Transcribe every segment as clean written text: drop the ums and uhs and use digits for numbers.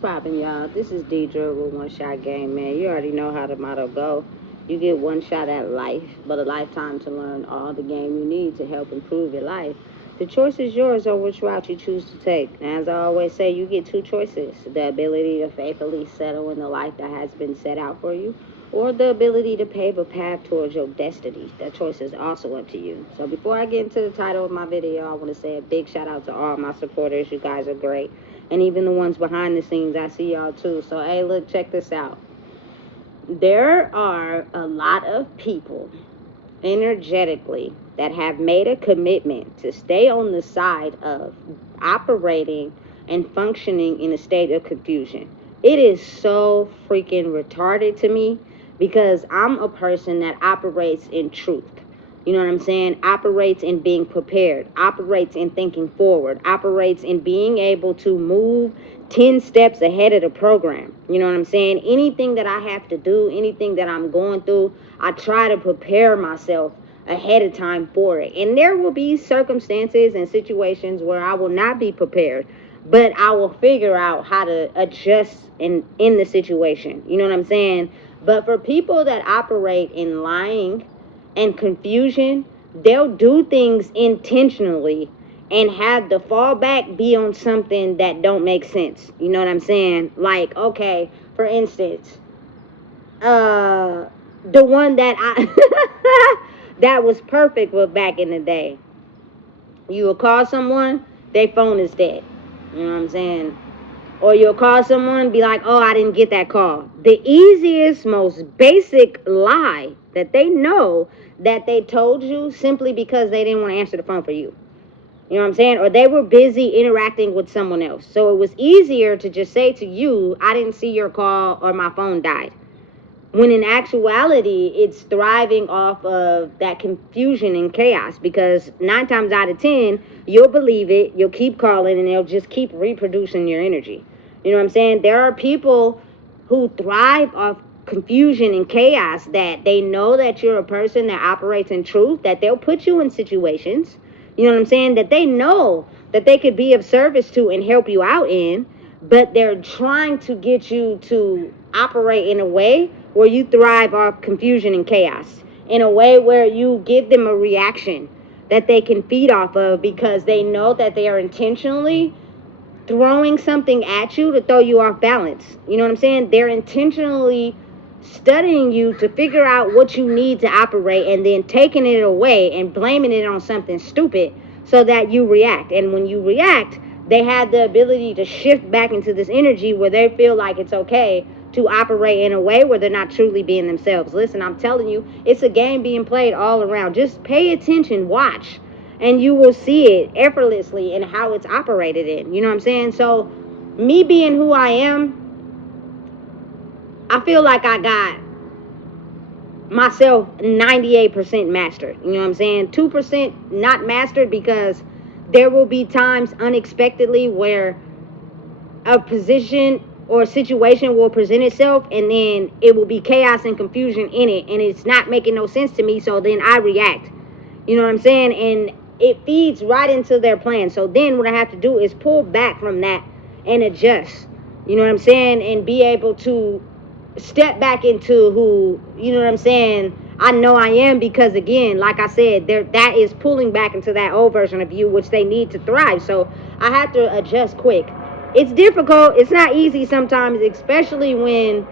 poppin', y'all? This is Deidre with One Shot Game, man. You already know how the motto go. You get one shot at life, but a lifetime to learn all the game you need to help improve your life. The choice is yours on which route you choose to take. And as I always say, you get two choices: the ability to faithfully settle in the life that has been set out for you, or the ability to pave a path towards your destiny. That choice is also up to you. So before I get into the title of my video, I want to say a big shout out to all my supporters. You guys are great. And even the ones behind the scenes, I see y'all too. So, hey, look, check this out. There are a lot of people energetically that have made a commitment to stay on the side of operating and functioning in a state of confusion. It is so freaking retarded to me because I'm a person that operates in truth. You know what I'm saying? Operates in being prepared, operates in thinking forward, operates in being able to move 10 steps ahead of the program. You know what I'm saying? Anything that I have to do, anything that I'm going through, I try to prepare myself ahead of time for it. And there will be circumstances and situations where I will not be prepared, but I will figure out how to adjust in the situation. You know what I'm saying? But for people that operate in lying and confusion, they'll do things intentionally and have the fallback be on something that don't make sense. You know what I'm saying? Like, okay, for instance, the one that I that was perfect with back in the day. You will call someone, their phone is dead. You know what I'm saying? Or you'll call someone and be like, oh, I didn't get that call. The easiest, most basic lie that they know that they told you simply because they didn't want to answer the phone for you. You know what I'm saying? Or they were busy interacting with someone else. So it was easier to just say to you, I didn't see your call or my phone died. When in actuality, it's thriving off of that confusion and chaos, because 9 times out of 10, you'll believe it, you'll keep calling, and they'll just keep reproducing your energy. You know what I'm saying? There are people who thrive off confusion and chaos, that they know that you're a person that operates in truth, that they'll put you in situations, you know what I'm saying, that they know that they could be of service to and help you out in, but they're trying to get you to operate in a way where you thrive off confusion and chaos, in a way where you give them a reaction that they can feed off of, because they know that they are intentionally throwing something at you to throw you off balance. You know what I'm saying? They're intentionally studying you to figure out what you need to operate, and then taking it away and blaming it on something stupid so that you react. And when you react, they have the ability to shift back into this energy where they feel like it's okay to operate in a way where they're not truly being themselves. Listen, I'm telling you, it's a game being played all around. Just pay attention, watch, and you will see it effortlessly in how it's operated in. You know what I'm saying? So, me being who I am, I feel like I got myself 98% mastered. You know what I'm saying? 2% not mastered, because there will be times unexpectedly where a position or a situation will present itself, and then it will be chaos and confusion in it, and it's not making no sense to me, so then I react. You know what I'm saying? And it feeds right into their plan. So then what I have to do is pull back from that and adjust. You know what I'm saying? And be able to step back into who, you know what I'm saying, I know I am, because again, like I said, that is pulling back into that old version of you, which they need to thrive. So I have to adjust quick. It's difficult. It's not easy sometimes, especially when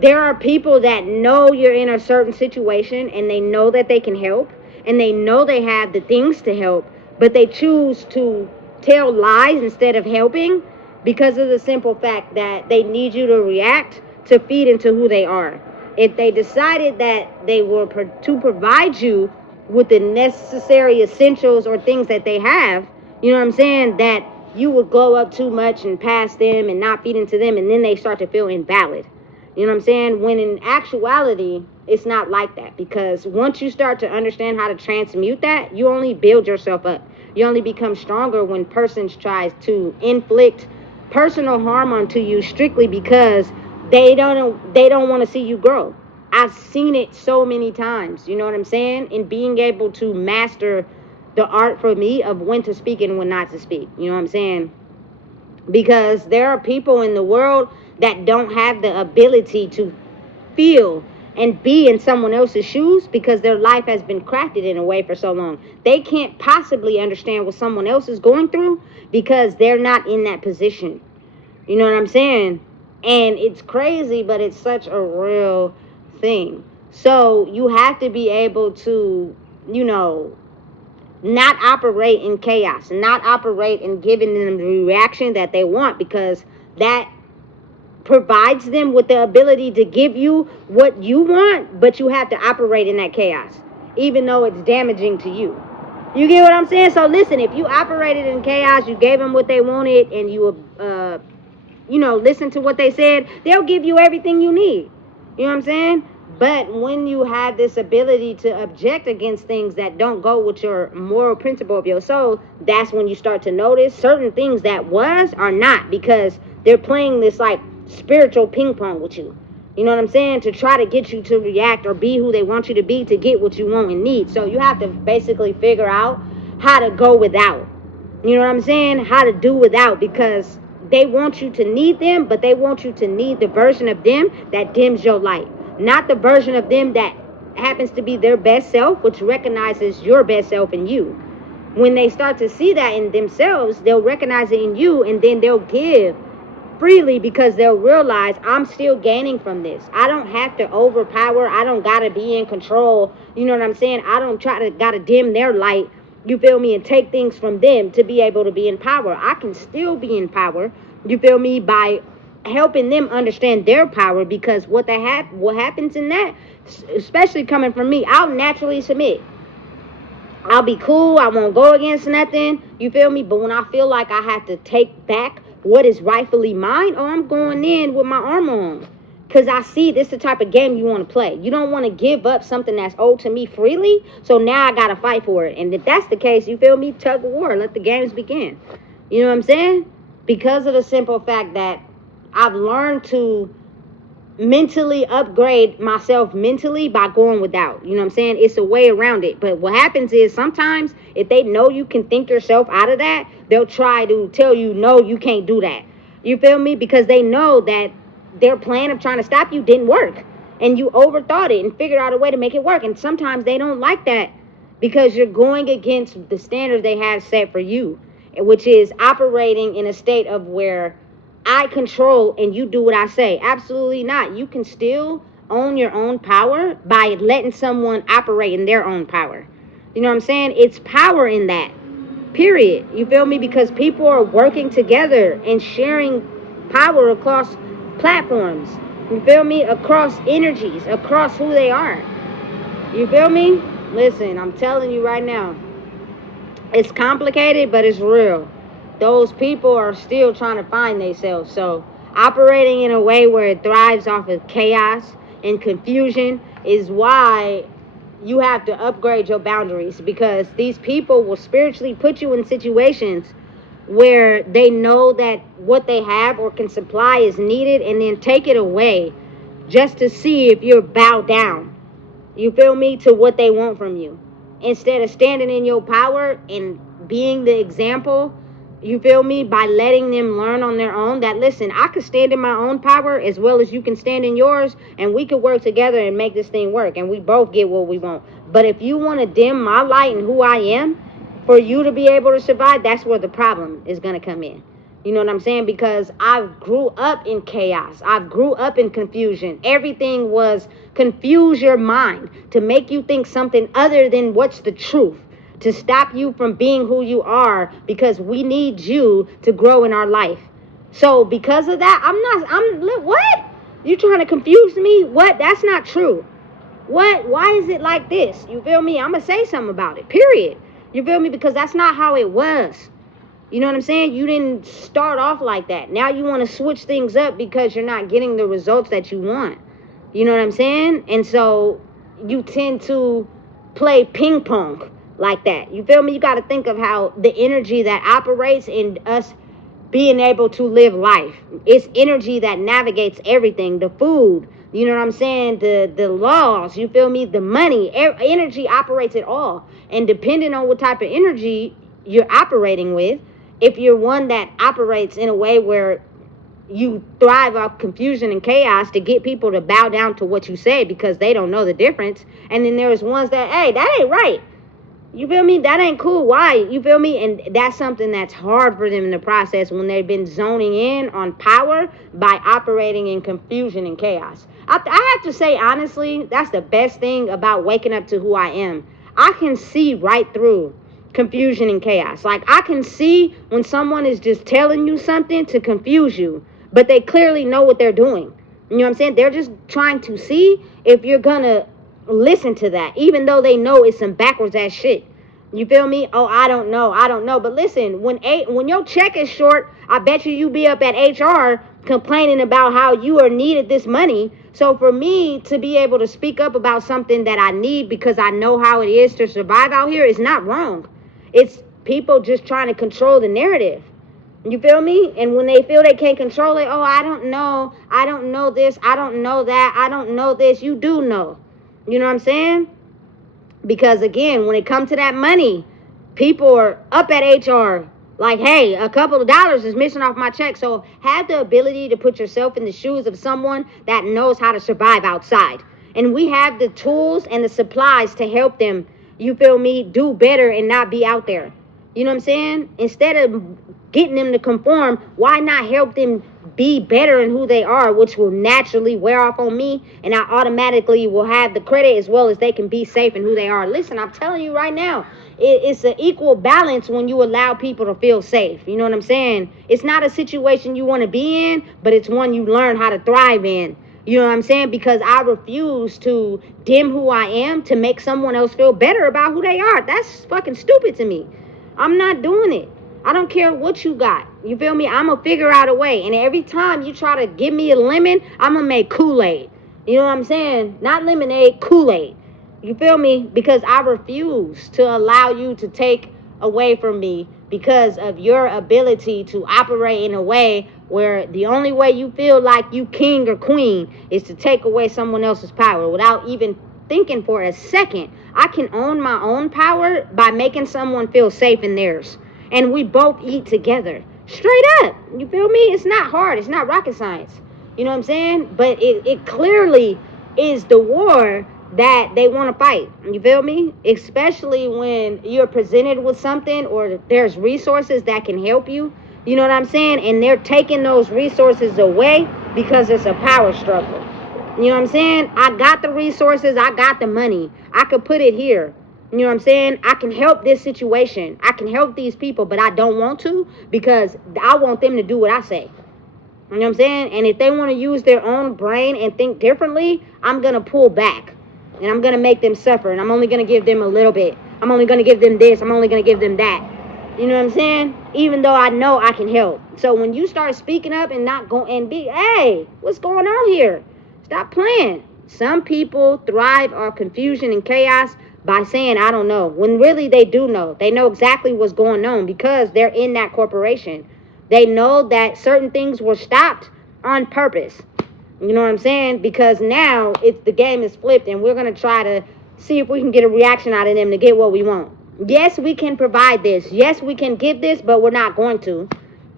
there are people that know you're in a certain situation, and they know that they can help, and they know they have the things to help, but they choose to tell lies instead of helping, because of the simple fact that they need you to react to feed into who they are. If they decided that they were to provide you with the necessary essentials or things that they have, you know what I'm saying, that you would glow up too much and pass them and not feed into them, and then they start to feel invalid. You know what I'm saying? When in actuality, it's not like that, because once you start to understand how to transmute that, you only build yourself up. You only become stronger when persons tries to inflict personal harm onto you strictly because they don't want to see you grow. I've seen it so many times, you know what I'm saying? In being able to master the art for me of when to speak and when not to speak. You know what I'm saying? Because there are people in the world that don't have the ability to feel and be in someone else's shoes because their life has been crafted in a way for so long. They can't possibly understand what someone else is going through because they're not in that position. You know what I'm saying? And it's crazy, but it's such a real thing. So you have to be able to, not operate in chaos, not operate in giving them the reaction that they want, because that provides them with the ability to give you what you want, but you have to operate in that chaos, even though it's damaging to you. You get what I'm saying? So listen, if you operated in chaos, you gave them what they wanted, and you listen to what they said, they'll give you everything you need. You know what I'm saying? But when you have this ability to object against things that don't go with your moral principle of your soul, that's when you start to notice certain things that are not, because they're playing this like spiritual ping pong with you. You know what I'm saying? To try to get you to react or be who they want you to be to get what you want and need. So you have to basically figure out how to go without. You know what I'm saying? How to do without, because they want you to need them, but they want you to need the version of them that dims your light. Not the version of them that happens to be their best self, which recognizes your best self in you. When they start to see that in themselves, they'll recognize it in you, and then they'll give freely, because they'll realize, I'm still gaining from this. I don't have to overpower. I don't got to be in control. You know what I'm saying? I don't got to dim their light, you feel me, and take things from them to be able to be in power. I can still be in power, you feel me, by helping them understand their power, because what happens in that, especially coming from me, I'll naturally submit. I'll be cool. I won't go against nothing, you feel me? But when I feel like I have to take back what is rightfully mine, I'm going in with my armor on, because I see this is the type of game you want to play. You don't want to give up something that's owed to me freely, so now I gotta fight for it. And if that's the case, you feel me, tug of war, let the games begin. You know what I'm saying? Because of the simple fact that I've learned to mentally upgrade myself mentally by going without. You know what I'm saying? It's a way around it. But what happens is, sometimes if they know you can think yourself out of that, they'll try to tell you, no, you can't do that. You feel me? Because they know that their plan of trying to stop you didn't work, and you overthought it and figured out a way to make it work. And sometimes they don't like that, because you're going against the standards they have set for you, which is operating in a state of where I control and you do what I say. Absolutely not. You can still own your own power by letting someone operate in their own power. You know what I'm saying? It's power in that, period. You feel me? Because people are working together and sharing power across platforms. You feel me? Across energies, across who they are. You feel me? Listen, I'm telling you right now, it's complicated, but it's real. Those people are still trying to find themselves. So operating in a way where it thrives off of chaos and confusion is why you have to upgrade your boundaries, because these people will spiritually put you in situations where they know that what they have or can supply is needed, and then take it away just to see if you're bowed down, you feel me, to what they want from you, instead of standing in your power and being the example. You feel me? By letting them learn on their own that, listen, I could stand in my own power as well as you can stand in yours, and we could work together and make this thing work, and we both get what we want. But if you want to dim my light and who I am for you to be able to survive, that's where the problem is going to come in. You know what I'm saying? Because I grew up in chaos. I grew up in confusion. Everything was confuse your mind to make you think something other than what's the truth, to stop you from being who you are, because we need you to grow in our life. So because of that, what? You trying to confuse me? What? That's not true. What? Why is it like this? You feel me? I'm going to say something about it, period. You feel me? Because that's not how it was. You know what I'm saying? You didn't start off like that. Now you want to switch things up because you're not getting the results that you want. You know what I'm saying? And so you tend to play ping pong like that. You feel me? You got to think of how the energy that operates in us being able to live life. It's energy that navigates everything. The food, you know what I'm saying? The laws, you feel me? The money, energy operates it all. And depending on what type of energy you're operating with, if you're one that operates in a way where you thrive off confusion and chaos to get people to bow down to what you say because they don't know the difference. And then there's ones that, hey, that ain't right. You feel me? That ain't cool. Why? You feel me? And that's something that's hard for them in the process when they've been zoning in on power by operating in confusion and chaos. I have to say, honestly, that's the best thing about waking up to who I am. I can see right through confusion and chaos. Like, I can see when someone is just telling you something to confuse you, but they clearly know what they're doing. You know what I'm saying? They're just trying to see if you're gonna listen to that, even though they know it's some backwards ass shit. You feel me? Oh, I don't know. But listen, when your check is short, I bet you be up at HR complaining about how you are needed this money. So for me to be able to speak up about something that I need because I know how it is to survive out here is not wrong. It's people just trying to control the narrative. You feel me? And when they feel they can't control it, oh, I don't know this, I don't know that, I don't know this. You do know. You know what I'm saying? Because again, when it comes to that money, people are up at HR like, hey, a couple of dollars is missing off my check. So have the ability to put yourself in the shoes of someone that knows how to survive outside. And we have the tools and the supplies to help them, you feel me, do better and not be out there. You know what I'm saying? Instead of getting them to conform, why not help them be better in who they are, which will naturally wear off on me, and I automatically will have the credit as well as they can be safe in who they are. Listen, I'm telling you right now, it's an equal balance when you allow people to feel safe. You know what I'm saying? It's not a situation you want to be in, but it's one you learn how to thrive in. You know what I'm saying? Because I refuse to dim who I am to make someone else feel better about who they are. That's fucking stupid to me. I'm not doing it. I don't care what you got. You feel me? I'm going to figure out a way. And every time you try to give me a lemon, I'm going to make Kool-Aid. You know what I'm saying? Not lemonade, Kool-Aid. You feel me? Because I refuse to allow you to take away from me because of your ability to operate in a way where the only way you feel like you king or queen is to take away someone else's power without even thinking for a second. I can own my own power by making someone feel safe in theirs. And we both eat together. Straight up. You feel me? It's not hard. It's not rocket science. You know what I'm saying? But it clearly is the war that they want to fight. You feel me? Especially when you're presented with something or there's resources that can help you. You know what I'm saying? And they're taking those resources away because it's a power struggle. You know what I'm saying? I got the resources. I got the money. I could put it here. You know what I'm saying? I can help this situation. I can help these people, but I don't want to because I want them to do what I say. You know what I'm saying? And if they want to use their own brain and think differently, I'm going to pull back. And I'm going to make them suffer. And I'm only going to give them a little bit. I'm only going to give them this. I'm only going to give them that. You know what I'm saying? Even though I know I can help. So when you start speaking up and not go and be, hey, what's going on here? Stop playing. Some people thrive on confusion and chaos by saying, I don't know, when really they do know. They know exactly what's going on because they're in that corporation. They know that certain things were stopped on purpose. You know what I'm saying? Because now the game is flipped and we're going to try to see if we can get a reaction out of them to get what we want. Yes, we can provide this. Yes, we can give this, but we're not going to.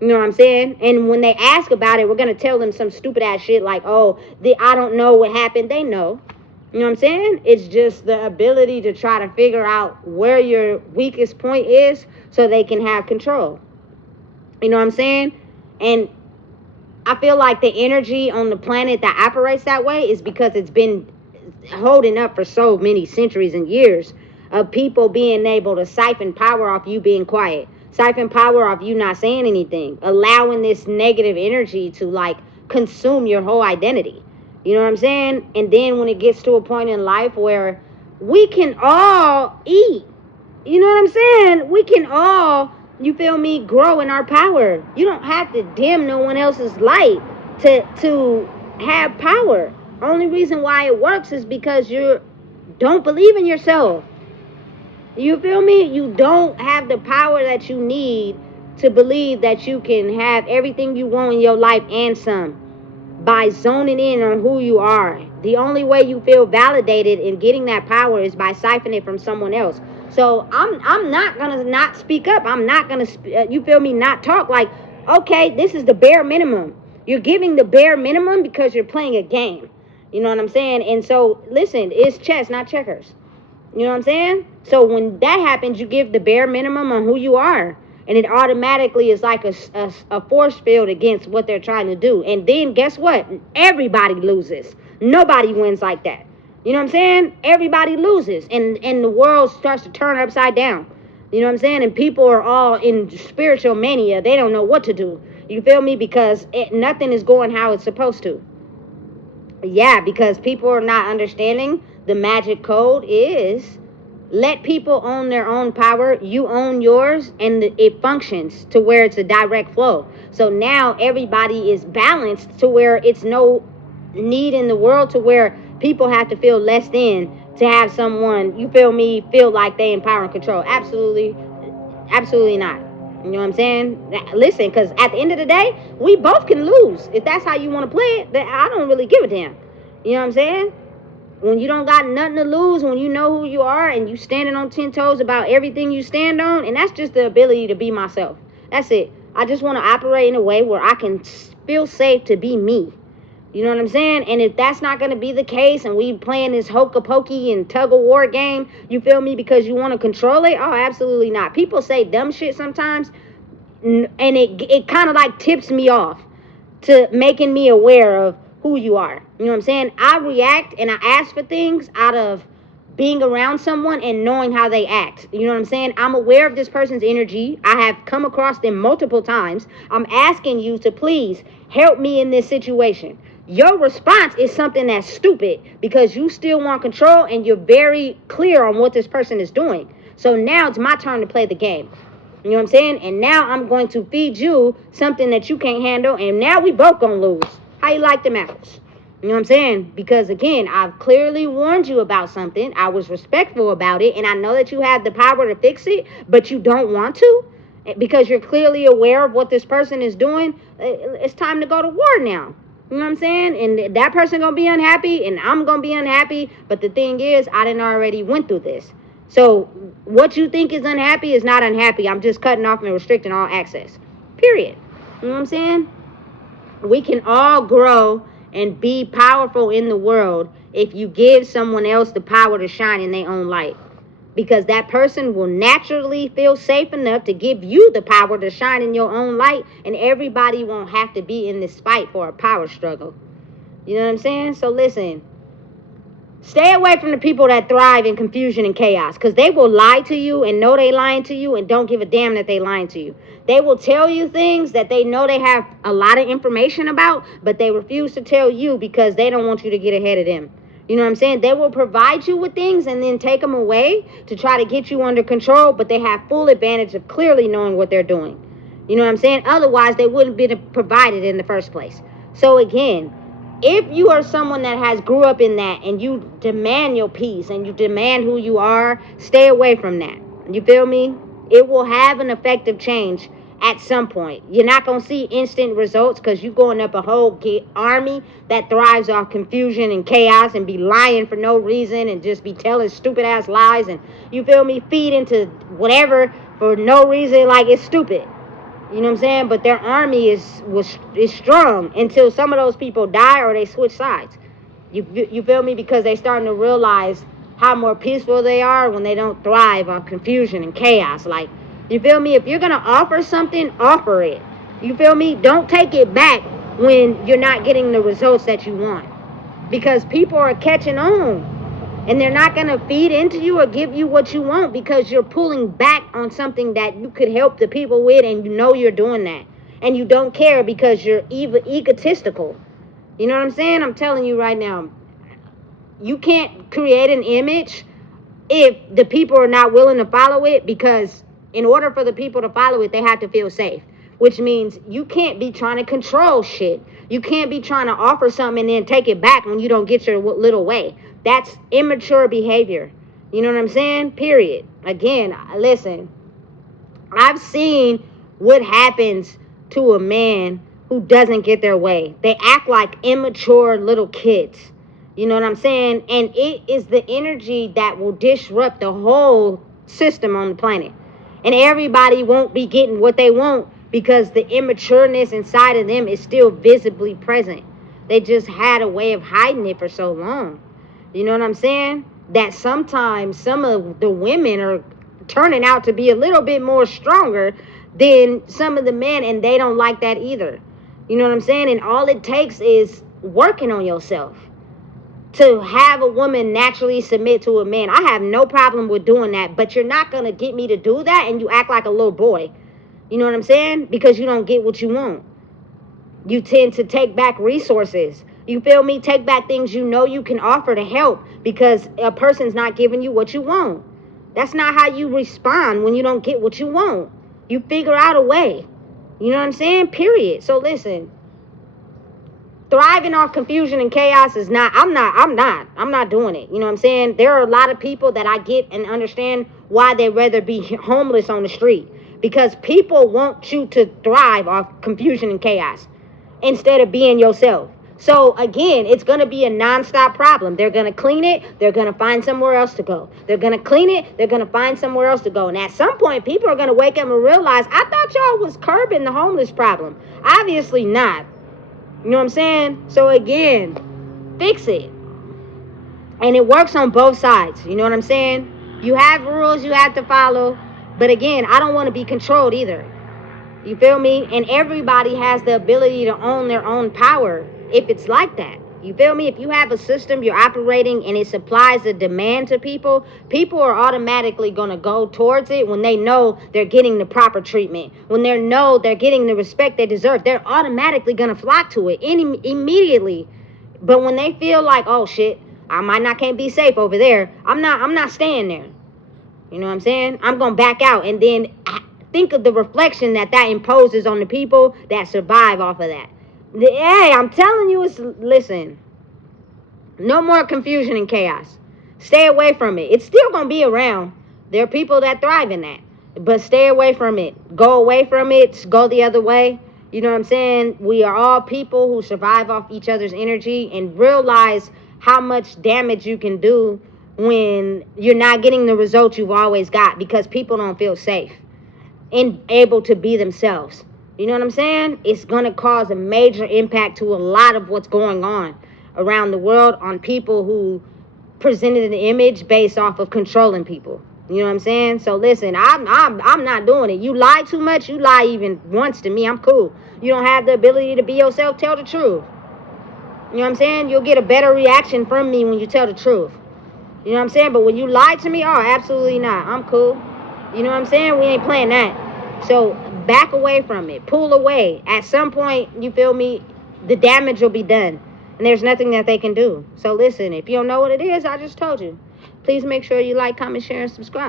You know what I'm saying? And when they ask about it, we're going to tell them some stupid ass shit like, oh, I don't know what happened. They know. You know what I'm saying? It's just the ability to try to figure out where your weakest point is so they can have control. You know what I'm saying? And I feel like the energy on the planet that operates that way is because it's been holding up for so many centuries and years of people being able to siphon power off you being quiet. Siphon power off you not saying anything. Allowing this negative energy to like consume your whole identity. You know what I'm saying? And then when it gets to a point in life where we can all eat, you know what I'm saying? We can all, you feel me, grow in our power. You don't have to dim no one else's light to have power. Only reason why it works is because you don't believe in yourself. You feel me? You don't have the power that you need to believe that you can have everything you want in your life and some. By zoning in on who you are. The only way you feel validated in getting that power is by siphoning it from someone else. So I'm not gonna not speak up. I'm not gonna you feel me, not talk. Like, okay, this is the bare minimum. You're giving the bare minimum because you're playing a game. You know what I'm saying? And so listen, it's chess, not checkers. You know what I'm saying? So when that happens, you give the bare minimum on who you are. And it automatically is like a force field against what they're trying to do. And then guess what? Everybody loses. Nobody wins like that. You know what I'm saying? Everybody loses. And the world starts to turn upside down. You know what I'm saying? And people are all in spiritual mania. They don't know what to do. You feel me? Because nothing is going how it's supposed to. Yeah, because people are not understanding the magic code is let people own their own power. You own yours, and it functions to where it's a direct flow. So now everybody is balanced to where it's no need in the world to where people have to feel less than to have someone, you feel me, feel like they in power and control. Absolutely, absolutely not. You know what I'm saying? Listen, because at the end of the day, we both can lose. If that's how you want to play it, then I don't really give a damn. You know what I'm saying? When you don't got nothing to lose, when you know who you are and you standing on 10 toes about everything you stand on, and that's just the ability to be myself. That's it. I just want to operate in a way where I can feel safe to be me. You know what I'm saying? And if that's not going to be the case and we playing this hokey-pokey and tug-of-war game, you feel me, because you want to control it? Oh, absolutely not. People say dumb shit sometimes, and it kind of like tips me off to making me aware of who you are. You know what I'm saying? I react and I ask for things out of being around someone and knowing how they act. You know what I'm saying? I'm aware of this person's energy. I have come across them multiple times. I'm asking you to please help me in this situation. Your response is something that's stupid because you still want control and you're very clear on what this person is doing. So now it's my turn to play the game. You know what I'm saying? And now I'm going to feed you something that you can't handle, and now we both gonna lose. How you like them apples? You know what I'm saying? Because again, I've clearly warned you about something. I was respectful about it, and I know that you have the power to fix it, but you don't want to because you're clearly aware of what this person is doing. It's time to go to war now. You know what I'm saying? And that person gonna be unhappy, and I'm gonna be unhappy. But the thing is, I didn't already went through this. So what you think is unhappy is not unhappy. I'm just cutting off and restricting all access. Period. You know what I'm saying? We can all grow and be powerful in the world if you give someone else the power to shine in their own light. Because that person will naturally feel safe enough to give you the power to shine in your own light, and everybody won't have to be in this fight for a power struggle. You know what I'm saying? So listen, stay away from the people that thrive in confusion and chaos, because they will lie to you and know they lying to you and don't give a damn that they lying to you. They will tell you things that they know they have a lot of information about, but they refuse to tell you because they don't want you to get ahead of them. You know what I'm saying? They will provide you with things and then take them away to try to get you under control, but they have full advantage of clearly knowing what they're doing. You know what I'm saying? Otherwise, they wouldn't be provided in the first place. So again, if you are someone that has grew up in that and you demand your peace and you demand who you are, stay away from that. You feel me? It will have an effective change at some point. You're not going to see instant results because you're going up a whole army that thrives off confusion and chaos and be lying for no reason and just be telling stupid ass lies and, you feel me, feed into whatever for no reason, like it's stupid. You know what I'm saying? But their army is strong until some of those people die or they switch sides. You feel me? Because they starting to realize how more peaceful they are when they don't thrive on confusion and chaos. Like, you feel me? If you're going to offer something, offer it. You feel me? Don't take it back when you're not getting the results that you want. Because people are catching on. And they're not going to feed into you or give you what you want because you're pulling back on something that you could help the people with, and you know you're doing that. And you don't care because you're egotistical. You know what I'm saying? I'm telling you right now. You can't create an image if the people are not willing to follow it, because in order for the people to follow it, they have to feel safe. Which means you can't be trying to control shit. You can't be trying to offer something and then take it back when you don't get your little way. That's immature behavior. You know what I'm saying? Period. Again, listen, I've seen what happens to a man who doesn't get their way. They act like immature little kids. You know what I'm saying? And it is the energy that will disrupt the whole system on the planet. And everybody won't be getting what they want because the immatureness inside of them is still visibly present. They just had a way of hiding it for so long. You know what I'm saying? That sometimes some of the women are turning out to be a little bit more stronger than some of the men, and they don't like that either. You know what I'm saying? And all it takes is working on yourself to have a woman naturally submit to a man. I have no problem with doing that, but you're not going to get me to do that and you act like a little boy. You know what I'm saying? Because you don't get what you want. You tend to take back resources. You feel me? Take back things you know you can offer to help because a person's not giving you what you want. That's not how you respond when you don't get what you want. You figure out a way. You know what I'm saying? Period. So listen, thriving off confusion and chaos is not, I'm not doing it. You know what I'm saying? There are a lot of people that I get and understand why they'd rather be homeless on the street. Because people want you to thrive off confusion and chaos instead of being yourself. So again, it's going to be a nonstop problem. They're going to clean it. They're going to find somewhere else to go. They're going to clean it. They're going to find somewhere else to go. And at some point, people are going to wake up and realize, I thought y'all was curbing the homeless problem. Obviously not. You know what I'm saying? So again, fix it. And it works on both sides. You know what I'm saying? You have rules you have to follow. But again, I don't want to be controlled either. You feel me? And everybody has the ability to own their own power if it's like that. You feel me? If you have a system you're operating and it supplies a demand to people, people are automatically going to go towards it when they know they're getting the proper treatment. When they know they're getting the respect they deserve, they're automatically going to flock to it immediately. But when they feel like, oh shit, can't be safe over there, I'm not staying there. You know what I'm saying? I'm going to back out and then think of the reflection that imposes on the people that survive off of that. Hey, I'm telling you, listen, no more confusion and chaos. Stay away from it. It's still going to be around. There are people that thrive in that. But stay away from it. Go away from it. Go the other way. You know what I'm saying? We are all people who survive off each other's energy and realize how much damage you can do when you're not getting the results you've always got because people don't feel safe and able to be themselves. You know what I'm saying? It's going to cause a major impact to a lot of what's going on around the world on people who presented an image based off of controlling people. You know what I'm saying? So listen, I'm not doing it. You lie too much, you lie even once to me, I'm cool. You don't have the ability to be yourself, tell the truth. You know what I'm saying? You'll get a better reaction from me when you tell the truth. You know what I'm saying? But when you lie to me, oh, absolutely not. I'm cool. You know what I'm saying? We ain't playing that. So back away from it. Pull away. At some point, you feel me, the damage will be done. And there's nothing that they can do. So listen, if you don't know what it is, I just told you. Please make sure you like, comment, share, and subscribe.